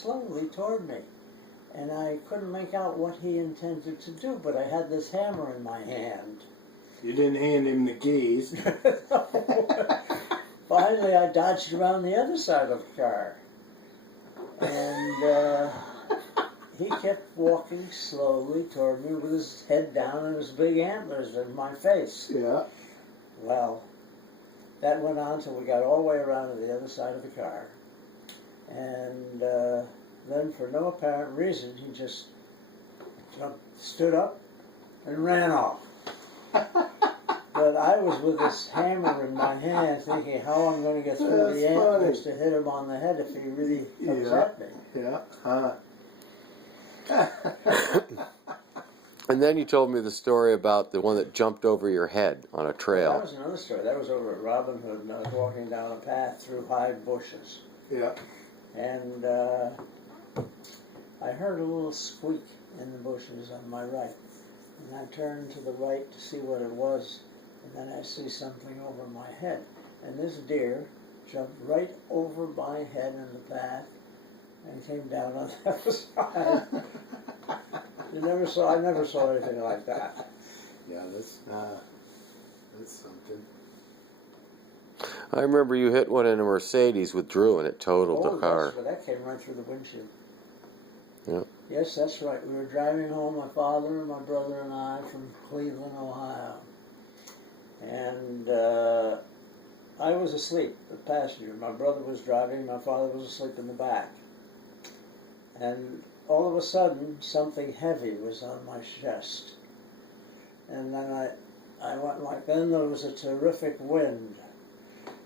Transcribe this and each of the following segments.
slowly toward me. And I couldn't make out what he intended to do, but I had this hammer in my hand. You didn't hand him the keys. Finally, I dodged around the other side of the car. And he kept walking slowly toward me with his head down and his big antlers in my face. Yeah. Well, that went on till we got all the way around to the other side of the car. And then, for no apparent reason, he just stood up and ran off. But I was with this hammer in my hand thinking how I'm going to get through the antlers to hit him on the head if he really comes at me. Yeah. And then you told me the story about the one that jumped over your head on a trail. That was another story. That was over at Robin Hood, and I was walking down a path through high bushes. Yeah. And I heard a little squeak in the bushes on my right. And I turned to the right to see what it was, and then I see something over my head. And this deer jumped right over my head in the path and came down on the other side. I never saw anything like that. Yeah, that's something. I remember you hit one in a Mercedes with Drew and it totaled the car. But that came right through the windshield. Yeah. Yes, that's right. We were driving home, my father and my brother and I, from Cleveland, Ohio. And I was asleep, the passenger. My brother was driving, my father was asleep in the back. And all of a sudden, something heavy was on my chest. And then I went like, then there was a terrific wind.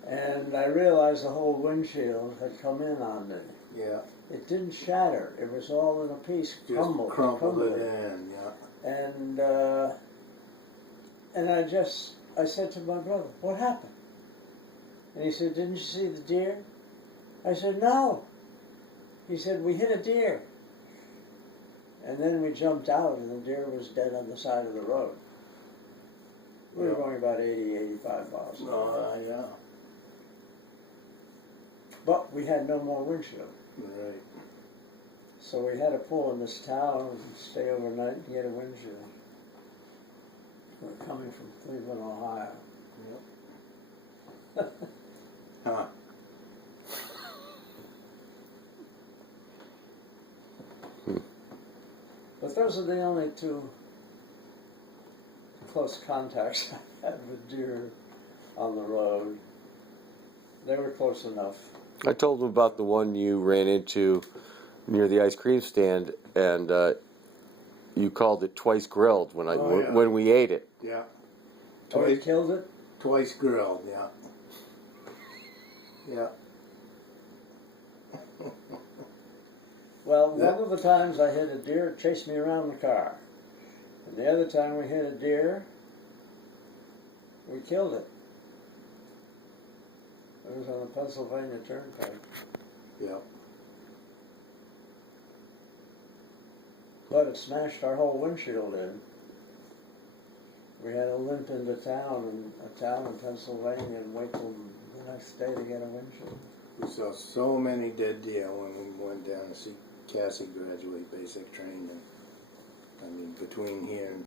And I realized the whole windshield had come in on me. Yeah. It didn't shatter. It was all in a piece, crumpled it in, yeah. And I said to my brother, what happened? And he said, didn't you see the deer? I said, no. He said, we hit a deer. And then we jumped out, and the deer was dead on the side of the road. We were going about 80, 85 miles an hour. Yeah. But we had no more windshield. Right. So we had to pull in this town and stay overnight and get a windshield. We're coming from Cleveland, Ohio. Yep. Huh. But those are the only two close contacts I had with deer on the road. They were close enough. I told him about the one you ran into near the ice cream stand, and you called it twice grilled when we ate it. Yeah. Oh, you killed it? Twice grilled, yeah. Yeah. Well, one of the times I hit a deer, it chased me around the car. And the other time we hit a deer, we killed it. It was on the Pennsylvania Turnpike. Yeah. But it smashed our whole windshield in. We had to limp into a town in Pennsylvania and wait till the next day to get a windshield. We saw so many dead deer when we went down to see Cassie graduate basic training. I mean, between here and